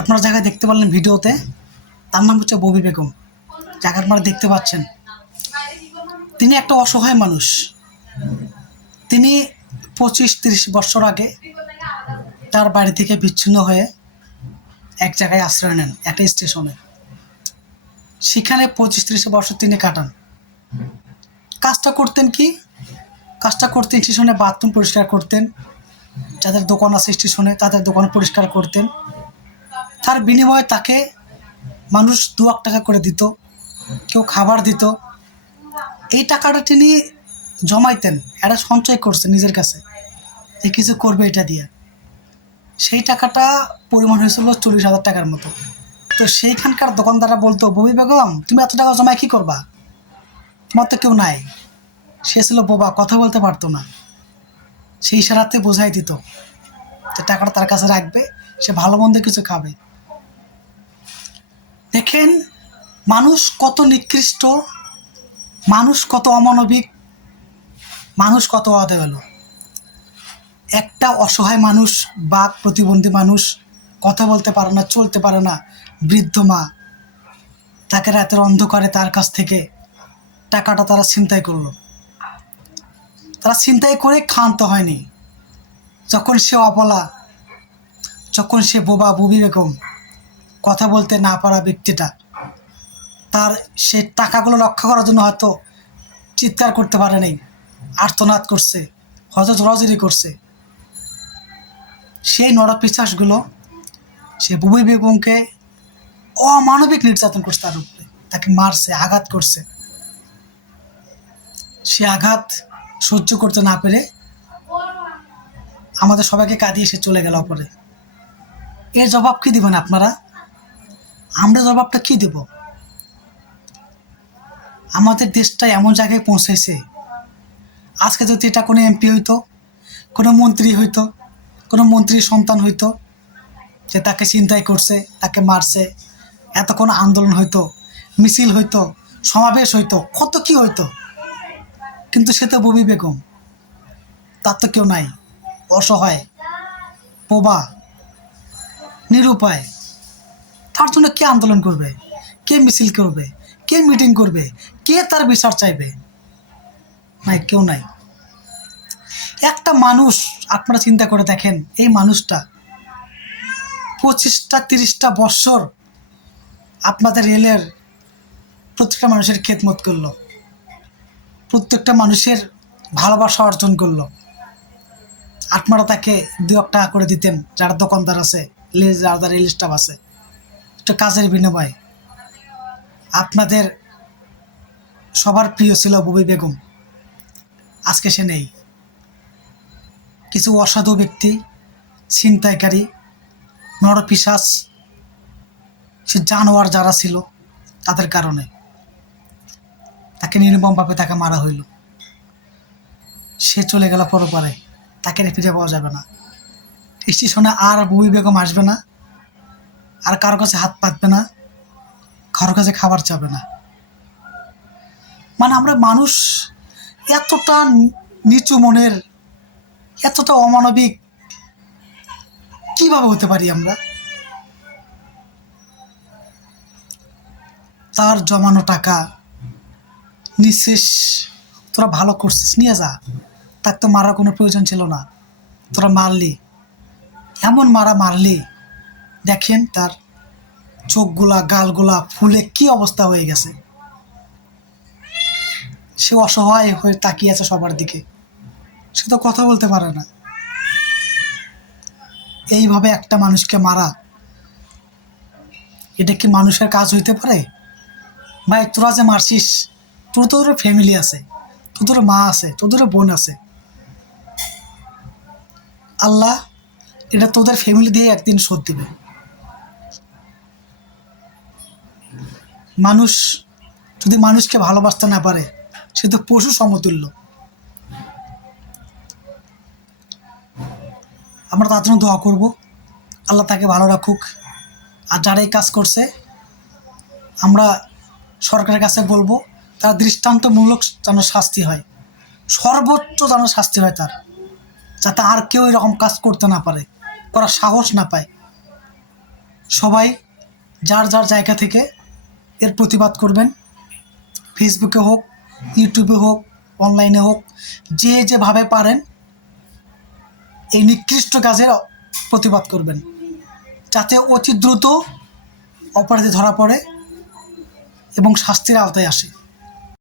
আপনারা জায়গায় দেখতে পারলেন ভিডিওতে, তার নাম হচ্ছে ববি বেগম, যাকে আপনারা দেখতে পাচ্ছেন। তিনি একটা অসহায় মানুষ। তিনি 25-30 বছর আগে তার বাড়ি থেকে বিচ্ছিন্ন হয়ে এক জায়গায় আশ্রয় নেন, একটা স্টেশনে। সেখানে 25-30 বছর তিনি কাটান। কাজটা করতেন কি? কাজটা করতেন স্টেশনে বাথরুম পরিষ্কার করতেন, যাদের দোকান আছে স্টেশনে তাদের দোকান পরিষ্কার করতেন। তার বিনিময়ে তাকে মানুষ 2 টাকা করে দিত, কেউ খাবার দিত। এই টাকাটা তিনি জমাইতেন, একটা সঞ্চয় করছেন নিজের কাছে, যে কিছু করবে এটা দিয়ে। সেই টাকাটা পরিমাণ হয়েছিল 40,000 টাকার মতো। তো সেইখানকার দোকানদাররা বলতো, ববি বেগম তুমি এত টাকা জমায় কী করবা, তোমার তো কেউ নাই। সে ছিল বোবা, কথা বলতে পারতো না। সেই ইশারাতে বোঝাই দিত যে টাকাটা তার কাছে রাখবে, সে ভালো মন্দ কিছু খাবে। দেখেন মানুষ কত নিকৃষ্ট, মানুষ কত অমানবিক, মানুষ কত অদেবেল। একটা অসহায় মানুষ, বাক প্রতিবন্ধী মানুষ, কথা বলতে পারে না, চলতে পারে না, বৃদ্ধ মা, তাকে রাতের অন্ধকারে তার কাছ থেকে টাকাটা তারা ছিনতাই করলো। তারা ছিনতাই করে ক্ষান্ত হয়নি। যখন সে অবলা, যখন সে বোবা, ববি বেগম, কথা বলতে না পারা ব্যক্তিটা, তার সে টাকাগুলো রক্ষা করার জন্য হয়তো চিৎকার করতে পারে নাই, আর্তনাদ করছে, হয়তো জোরাজুরি করছে। সেই নরপিশাচগুলো সে ববি বেগমকে অমানবিক নির্যাতন করছে, তার উপরে তাকে মারছে, আঘাত করছে। সে আঘাত সহ্য করতে না পেরে আমাদের সবাইকে কাঁদিয়ে সে চলে গেল পরে। এর জবাব কী দিবেন আপনারা? আমরা জবাবটা কী দেব? আমাদের দেশটা এমন জায়গায় পৌঁছেছে, আজকে যদি এটা কোনো এমপি হইতো, কোনো মন্ত্রী হইতো, কোনো মন্ত্রীর সন্তান হইতো, যে তাকে ছিনতাই করছে, তাকে মারছে, এতক্ষণ আন্দোলন হইতো, মিছিল হইতো, সমাবেশ হইতো, কত কি হইতো। কিন্তু সে তো ববি বেগম, তার তো কেউ নাই, অসহায়, বোবা, নিরুপায়। তার জন্য কে আন্দোলন করবে, কে মিছিল করবে, কে মিটিং করবে, কে তার বিচার চাইবে? নাই, কেউ নাই। একটা মানুষ, আপনারা চিন্তা করে দেখেন, এই মানুষটা 25-30টা বৎসর আপনাদের রেলের প্রত্যেকটা মানুষের খেদমত করলো, প্রত্যেকটা মানুষের ভালোবাসা অর্জন করলো। আপনারা তাকে 2 টাকা করে দিতেন, যারা দোকানদার আছে, যারা রেল স্টাফ আছে, একটা কাজের বিনিময়ে। আপনাদের সবার প্রিয় ছিল ববি বেগম, আজকে সে নেই। কিছু অসাধু ব্যক্তি, ছিনতাইকারী, নরপিশাচ, সে জানোয়ার যারা ছিল, তাদের কারণে তাকে নির্মমভাবে তাকে মারা হইল। সে চলে গেল পরপারে, তাকে ফিরে পাওয়া যাবে না। স্টেশনে আর ববি বেগম আসবে না, আর কারো কাছে হাত পাতবে না, কারো কাছে খাবার চাবে না। মানে আমরা মানুষ এতটা নিচু মনের, এতটা অমানবিক কিভাবে হতে পারি আমরা? তার জমানো টাকা নিঃশেষ, তোরা ভালো করছিস, নিয়ে যা, তার তো মারার কোনো প্রয়োজন ছিল না, তোরা মারলি, এমন মারলি। দেখেন তার চোখগুলা, গালগুলা ফুলে কি অবস্থা হয়ে গেছে। সে অসহায় হয়ে তাকিয়ে আছে সবার দিকে, সে তো কথা বলতে পারে না। এইভাবে একটা মানুষকে মারা, এটা কি মানুষের কাজ হইতে পারে? ভাই তোরা যে মারছিস, তোর ফ্যামিলি আছে, তোদের মা আছে, তোদের বোন আছে। আল্লাহ এটা তোদের ফ্যামিলি দিয়ে একদিন শোধ দিবে। মানুষ যদি মানুষকে ভালোবাসতে না পারে, সে তো পশু সমতুল্য। আমরা তার জন্য দোয়া করবো, আল্লাহ তাকে ভালো রাখুক। আর যারা এই কাজ করছে, আমরা সরকারের কাছে বলবো তার দৃষ্টান্তমূলক যেন শাস্তি হয়, সর্বোচ্চ যেন শাস্তি হয় তার, যাতে আর কেউ এরকম কাজ করতে না পারে, করার সাহস না পায়। সবাই যার যার জায়গা থেকে এর প্রতিবাদ করবেন। ফেসবুকে হোক, ইউটিউবে হোক, অনলাইনে হোক, যে যেভাবে পারেন এই নিকৃষ্ট কাজের প্রতিবাদ করবেন, যাতে অতি দ্রুত অপরাধী ধরা পড়ে এবং শাস্তির আওতায় আসে।